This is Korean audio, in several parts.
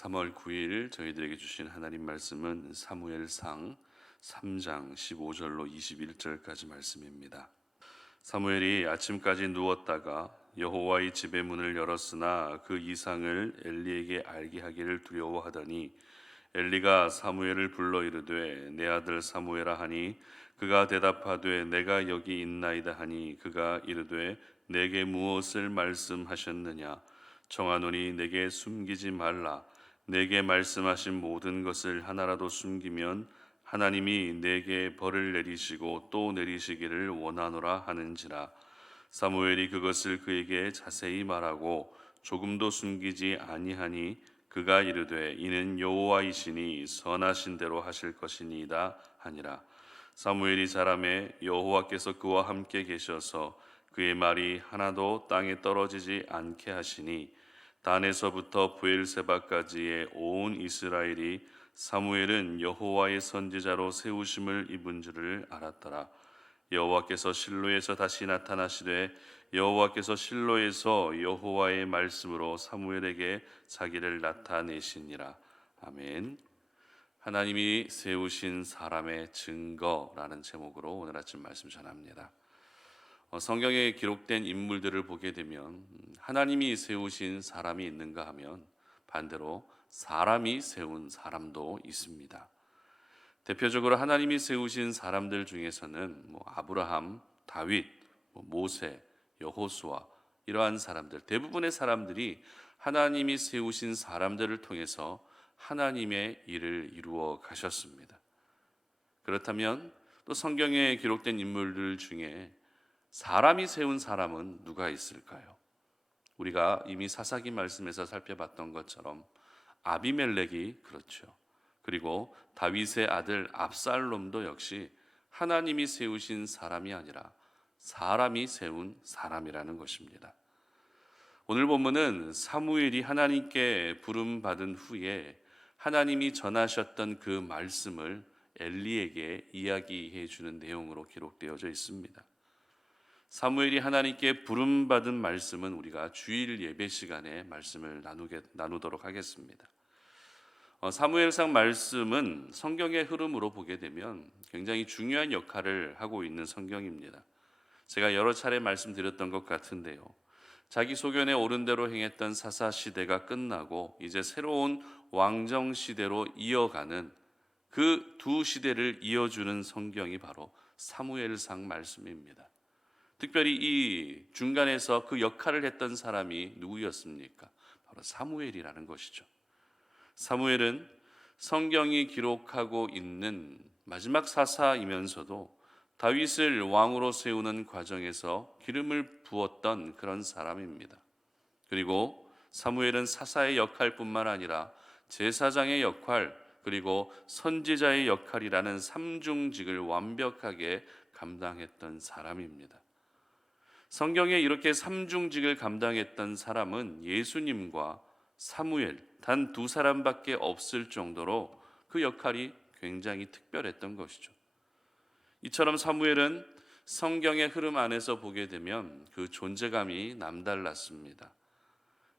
3월 9일 저희들에게 주신 하나님 말씀은 사무엘상 3장 15절로 21절까지 말씀입니다. 사무엘이 아침까지 누웠다가 여호와의 집의 문을 열었으나 그 이상을 엘리에게 알게 하기를 두려워하더니 엘리가 사무엘을 불러 이르되 내 아들 사무엘아 하니 그가 대답하되 내가 여기 있나이다 하니 그가 이르되 내게 무엇을 말씀하셨느냐 청하노니 내게 숨기지 말라 내게 말씀하신 모든 것을 하나라도 숨기면 하나님이 내게 벌을 내리시고 또 내리시기를 원하노라 하는지라. 사무엘이 그것을 그에게 자세히 말하고 조금도 숨기지 아니하니 그가 이르되 이는 여호와이시니 선하신 대로 하실 것이니이다 하니라. 사무엘이 자라매 여호와께서 그와 함께 계셔서 그의 말이 하나도 땅에 떨어지지 않게 하시니 단에서부터 브엘세바까지의 온 이스라엘이 사무엘은 여호와의 선지자로 세우심을 입은 줄을 알았더라. 여호와께서 실로에서 다시 나타나시되 여호와께서 실로에서 여호와의 말씀으로 사무엘에게 자기를 나타내시니라. 아멘. 하나님이 세우신 사람의 증거라는 제목으로 오늘 아침 말씀 전합니다. 성경에 기록된 인물들을 보게 되면 하나님이 세우신 사람이 있는가 하면 반대로 사람이 세운 사람도 있습니다. 대표적으로 하나님이 세우신 사람들 중에서는 아브라함, 다윗, 모세, 여호수아 이러한 사람들, 대부분의 사람들이 하나님이 세우신 사람들을 통해서 하나님의 일을 이루어 가셨습니다. 그렇다면 또 성경에 기록된 인물들 중에 사람이 세운 사람은 누가 있을까요? 우리가 이미 사사기 말씀에서 살펴봤던 것처럼 아비멜렉이 그렇죠. 그리고 다윗의 아들 압살롬도 역시 하나님이 세우신 사람이 아니라 사람이 세운 사람이라는 것입니다. 오늘 본문은 사무엘이 하나님께 부름받은 후에 하나님이 전하셨던 그 말씀을 엘리에게 이야기해 주는 내용으로 기록되어져 있습니다. 사무엘이 하나님께 부름받은 말씀은 우리가 주일 예배 시간에 말씀을 나누도록 하겠습니다. 사무엘상 말씀은 성경의 흐름으로 보게 되면 굉장히 중요한 역할을 하고 있는 성경입니다. 제가 여러 차례 말씀드렸던 것 같은데요. 자기 소견에 옳은 대로 행했던 사사 시대가 끝나고 이제 새로운 왕정 시대로 이어가는 그 두 시대를 이어주는 성경이 바로 사무엘상 말씀입니다. 특별히 이 중간에서 그 역할을 했던 사람이 누구였습니까? 바로 사무엘이라는 것이죠. 사무엘은 성경이 기록하고 있는 마지막 사사이면서도 다윗을 왕으로 세우는 과정에서 기름을 부었던 그런 사람입니다. 그리고 사무엘은 사사의 역할뿐만 아니라 제사장의 역할 그리고 선지자의 역할이라는 삼중직을 완벽하게 감당했던 사람입니다. 성경에 이렇게 삼중직을 감당했던 사람은 예수님과 사무엘 단 두 사람밖에 없을 정도로 그 역할이 굉장히 특별했던 것이죠. 이처럼 사무엘은 성경의 흐름 안에서 보게 되면 그 존재감이 남달랐습니다.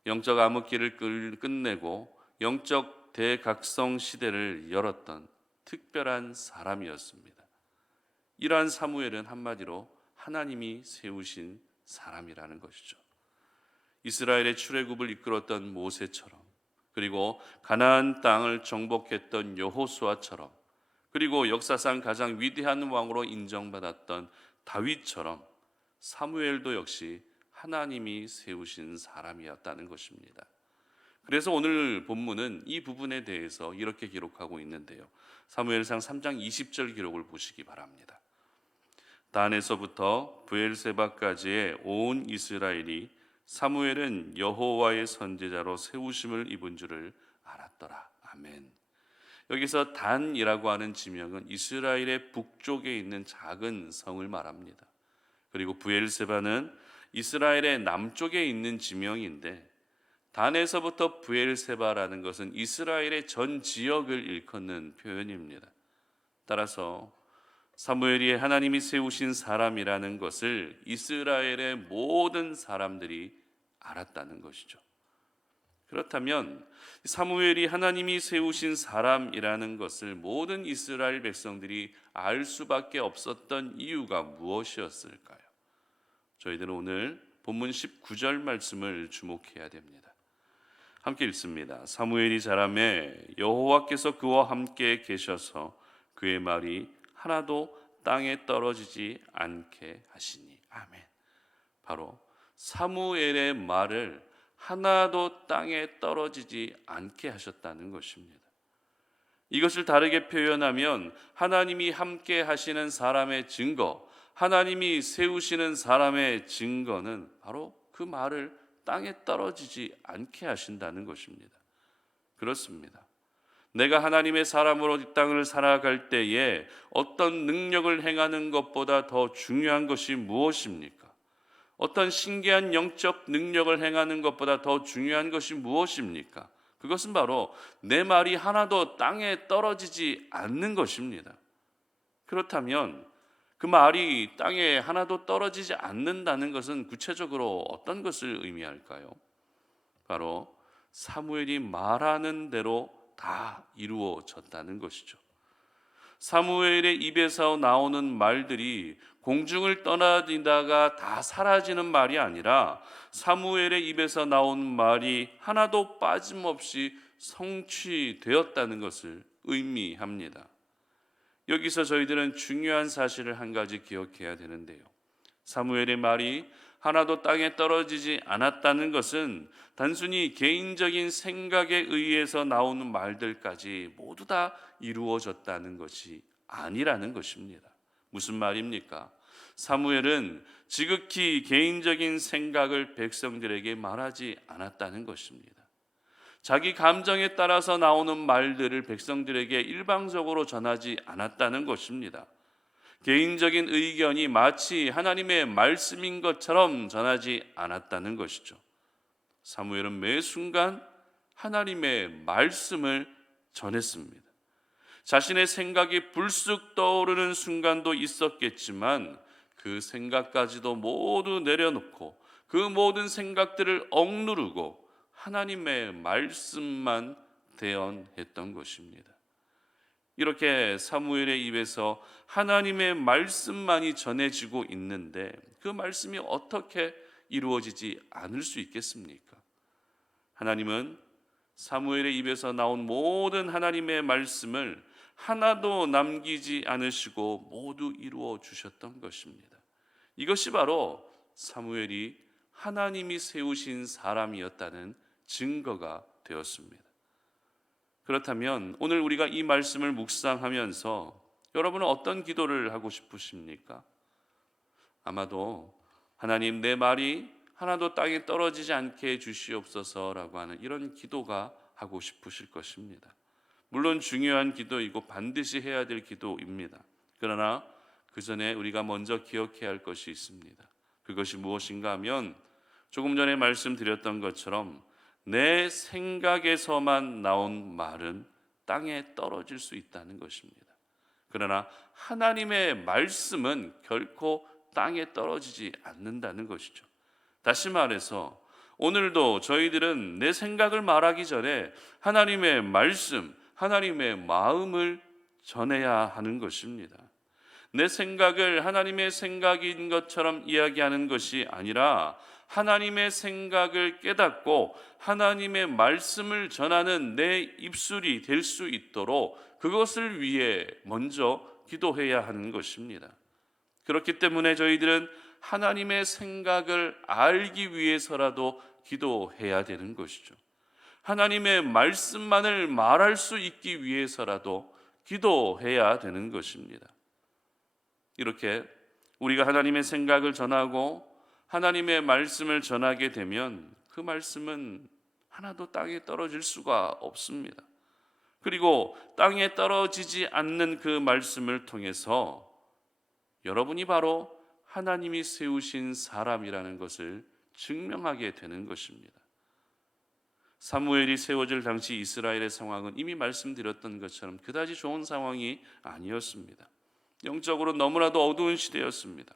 영적 암흑기를 끝내고 영적 대각성 시대를 열었던 특별한 사람이었습니다. 이러한 사무엘은 한마디로 하나님이 세우신 사람이라는 것이죠. 이스라엘의 출애굽을 이끌었던 모세처럼 그리고 가나안 땅을 정복했던 여호수아처럼 그리고 역사상 가장 위대한 왕으로 인정받았던 다윗처럼 사무엘도 역시 하나님이 세우신 사람이었다는 것입니다. 그래서 오늘 본문은 이 부분에 대해서 이렇게 기록하고 있는데요. 사무엘상 3장 20절 기록을 보시기 바랍니다. 단에서부터 브엘세바까지의 온 이스라엘이 사무엘은 여호와의 선지자로 세우심을 입은 줄을 알았더라. 아멘. 여기서 단이라고 하는 지명은 이스라엘의 북쪽에 있는 작은 성을 말합니다. 그리고 브엘세바는 이스라엘의 남쪽에 있는 지명인데 단에서부터 브엘세바라는 것은 이스라엘의 전 지역을 일컫는 표현입니다. 따라서 사무엘이 하나님이 세우신 사람이라는 것을 이스라엘의 모든 사람들이 알았다는 것이죠. 그렇다면 사무엘이 하나님이 세우신 사람이라는 것을 모든 이스라엘 백성들이 알 수밖에 없었던 이유가 무엇이었을까요? 저희들은 오늘 본문 19절 말씀을 주목해야 됩니다. 함께 읽습니다. 사무엘이 자라매 여호와께서 그와 함께 계셔서 그의 말이 하나도 땅에 떨어지지 않게 하시니. 아멘. 바로 사무엘의 말을 하나도 땅에 떨어지지 않게 하셨다는 것입니다. 이것을 다르게 표현하면 하나님이 함께 하시는 사람의 증거, 하나님이 세우시는 사람의 증거는 바로 그 말을 땅에 떨어지지 않게 하신다는 것입니다. 그렇습니다. 내가 하나님의 사람으로 이 땅을 살아갈 때에 어떤 능력을 행하는 것보다 더 중요한 것이 무엇입니까? 어떤 신기한 영적 능력을 행하는 것보다 더 중요한 것이 무엇입니까? 그것은 바로 내 말이 하나도 땅에 떨어지지 않는 것입니다. 그렇다면 그 말이 땅에 하나도 떨어지지 않는다는 것은 구체적으로 어떤 것을 의미할까요? 바로 사무엘이 말하는 대로 다 이루어졌다는 것이죠. 사무엘의 입에서 나오는 말들이 공중을 떠나다가 다 사라지는 말이 아니라 사무엘의 입에서 나온 말이 하나도 빠짐없이 성취되었다는 것을 의미합니다. 여기서 저희들은 중요한 사실을 한 가지 기억해야 되는데요. 사무엘의 말이 하나도 땅에 떨어지지 않았다는 것은 단순히 개인적인 생각에 의해서 나오는 말들까지 모두 다 이루어졌다는 것이 아니라는 것입니다. 무슨 말입니까? 사무엘은 지극히 개인적인 생각을 백성들에게 말하지 않았다는 것입니다. 자기 감정에 따라서 나오는 말들을 백성들에게 일방적으로 전하지 않았다는 것입니다. 개인적인 의견이 마치 하나님의 말씀인 것처럼 전하지 않았다는 것이죠. 사무엘은 매 순간 하나님의 말씀을 전했습니다. 자신의 생각이 불쑥 떠오르는 순간도 있었겠지만 그 생각까지도 모두 내려놓고 그 모든 생각들을 억누르고 하나님의 말씀만 대언했던 것입니다. 이렇게 사무엘의 입에서 하나님의 말씀만이 전해지고 있는데 그 말씀이 어떻게 이루어지지 않을 수 있겠습니까? 하나님은 사무엘의 입에서 나온 모든 하나님의 말씀을 하나도 남기지 않으시고 모두 이루어 주셨던 것입니다. 이것이 바로 사무엘이 하나님이 세우신 사람이었다는 증거가 되었습니다. 그렇다면 오늘 우리가 이 말씀을 묵상하면서 여러분은 어떤 기도를 하고 싶으십니까? 아마도 하나님, 내 말이 하나도 땅에 떨어지지 않게 해주시옵소서라고 하는 이런 기도가 하고 싶으실 것입니다. 물론 중요한 기도이고 반드시 해야 될 기도입니다. 그러나 그 전에 우리가 먼저 기억해야 할 것이 있습니다. 그것이 무엇인가 하면 조금 전에 말씀드렸던 것처럼 내 생각에서만 나온 말은 땅에 떨어질 수 있다는 것입니다. 그러나 하나님의 말씀은 결코 땅에 떨어지지 않는다는 것이죠. 다시 말해서 오늘도 저희들은 내 생각을 말하기 전에 하나님의 말씀, 하나님의 마음을 전해야 하는 것입니다. 내 생각을 하나님의 생각인 것처럼 이야기하는 것이 아니라 하나님의 생각을 깨닫고 하나님의 말씀을 전하는 내 입술이 될 수 있도록 그것을 위해 먼저 기도해야 하는 것입니다. 그렇기 때문에 저희들은 하나님의 생각을 알기 위해서라도 기도해야 되는 것이죠. 하나님의 말씀만을 말할 수 있기 위해서라도 기도해야 되는 것입니다. 이렇게 우리가 하나님의 생각을 전하고 하나님의 말씀을 전하게 되면 그 말씀은 하나도 땅에 떨어질 수가 없습니다. 그리고 땅에 떨어지지 않는 그 말씀을 통해서 여러분이 바로 하나님이 세우신 사람이라는 것을 증명하게 되는 것입니다. 사무엘이 세워질 당시 이스라엘의 상황은 이미 말씀드렸던 것처럼 그다지 좋은 상황이 아니었습니다. 영적으로 너무나도 어두운 시대였습니다.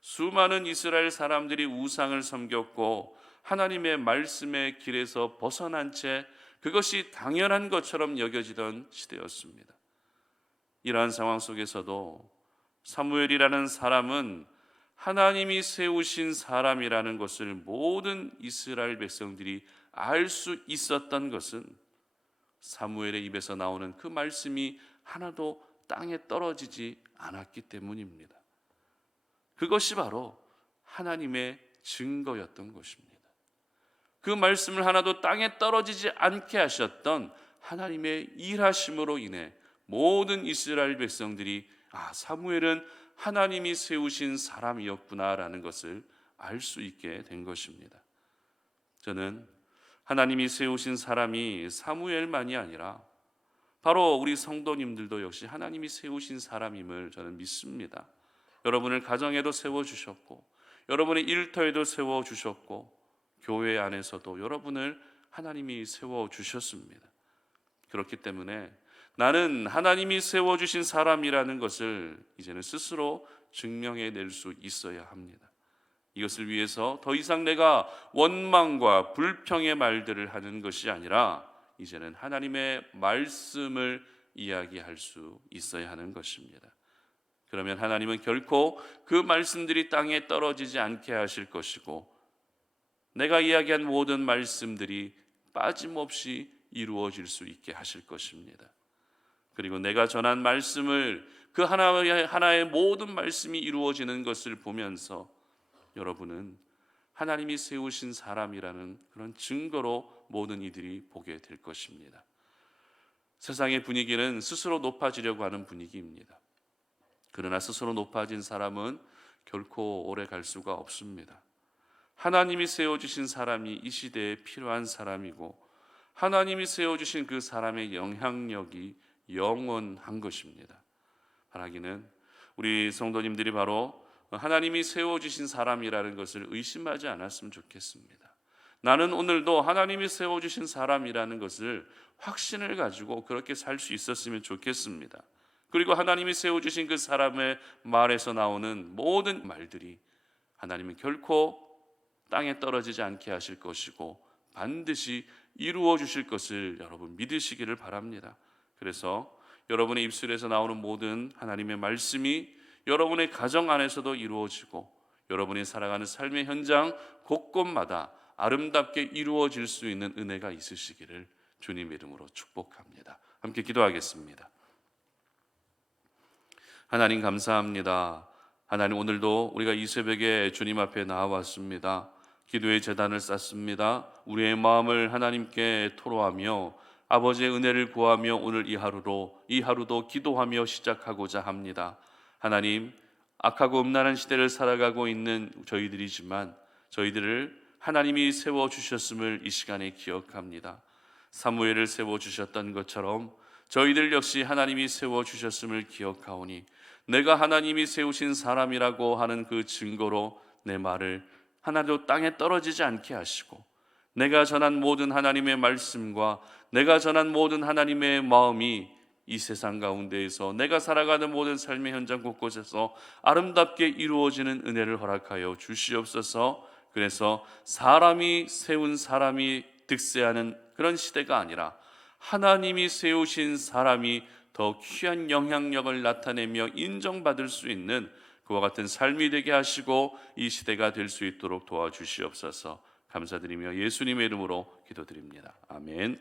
수많은 이스라엘 사람들이 우상을 섬겼고 하나님의 말씀의 길에서 벗어난 채 그것이 당연한 것처럼 여겨지던 시대였습니다. 이러한 상황 속에서도 사무엘이라는 사람은 하나님이 세우신 사람이라는 것을 모든 이스라엘 백성들이 알 수 있었던 것은 사무엘의 입에서 나오는 그 말씀이 하나도 땅에 떨어지지 않았기 때문입니다. 그것이 바로 하나님의 증거였던 것입니다. 그 말씀을 하나도 땅에 떨어지지 않게 하셨던 하나님의 일하심으로 인해 모든 이스라엘 백성들이 사무엘은 하나님이 세우신 사람이었구나라는 것을 알 수 있게 된 것입니다. 저는 하나님이 세우신 사람이 사무엘만이 아니라 바로 우리 성도님들도 역시 하나님이 세우신 사람임을 저는 믿습니다. 여러분을 가정에도 세워주셨고 여러분의 일터에도 세워주셨고 교회 안에서도 여러분을 하나님이 세워주셨습니다. 그렇기 때문에 나는 하나님이 세워주신 사람이라는 것을 이제는 스스로 증명해낼 수 있어야 합니다. 이것을 위해서 더 이상 내가 원망과 불평의 말들을 하는 것이 아니라 이제는 하나님의 말씀을 이야기할 수 있어야 하는 것입니다. 그러면 하나님은 결코 그 말씀들이 땅에 떨어지지 않게 하실 것이고 내가 이야기한 모든 말씀들이 빠짐없이 이루어질 수 있게 하실 것입니다. 그리고 내가 전한 말씀을 그 하나의 모든 말씀이 이루어지는 것을 보면서 여러분은 하나님이 세우신 사람이라는 그런 증거로 모든 이들이 보게 될 것입니다. 세상의 분위기는 스스로 높아지려고 하는 분위기입니다. 그러나 스스로 높아진 사람은 결코 오래 갈 수가 없습니다. 하나님이 세워주신 사람이 이 시대에 필요한 사람이고 하나님이 세워주신 그 사람의 영향력이 영원한 것입니다. 바라기는 우리 성도님들이 바로 하나님이 세워주신 사람이라는 것을 의심하지 않았으면 좋겠습니다. 나는 오늘도 하나님이 세워주신 사람이라는 것을 확신을 가지고 그렇게 살 수 있었으면 좋겠습니다. 그리고 하나님이 세워주신 그 사람의 말에서 나오는 모든 말들이 하나님은 결코 땅에 떨어지지 않게 하실 것이고 반드시 이루어 주실 것을 여러분 믿으시기를 바랍니다. 그래서 여러분의 입술에서 나오는 모든 하나님의 말씀이 여러분의 가정 안에서도 이루어지고 여러분이 살아가는 삶의 현장 곳곳마다 아름답게 이루어질 수 있는 은혜가 있으시기를 주님의 이름으로 축복합니다. 함께 기도하겠습니다. 하나님 감사합니다. 하나님 오늘도 우리가 이 새벽에 주님 앞에 나와왔습니다. 기도의 제단을 쌓습니다. 우리의 마음을 하나님께 토로하며 아버지의 은혜를 구하며 오늘 이 하루도 기도하며 시작하고자 합니다. 하나님, 악하고 음란한 시대를 살아가고 있는 저희들이지만 저희들을 하나님이 세워주셨음을 이 시간에 기억합니다. 사무엘을 세워주셨던 것처럼 저희들 역시 하나님이 세워주셨음을 기억하오니 내가 하나님이 세우신 사람이라고 하는 그 증거로 내 말을 하나도 땅에 떨어지지 않게 하시고 내가 전한 모든 하나님의 말씀과 내가 전한 모든 하나님의 마음이 이 세상 가운데에서 내가 살아가는 모든 삶의 현장 곳곳에서 아름답게 이루어지는 은혜를 허락하여 주시옵소서. 그래서 사람이 세운 사람이 득세하는 그런 시대가 아니라 하나님이 세우신 사람이 더 귀한 영향력을 나타내며 인정받을 수 있는 그와 같은 삶이 되게 하시고 이 시대가 될 수 있도록 도와주시옵소서. 감사드리며 예수님의 이름으로 기도드립니다. 아멘.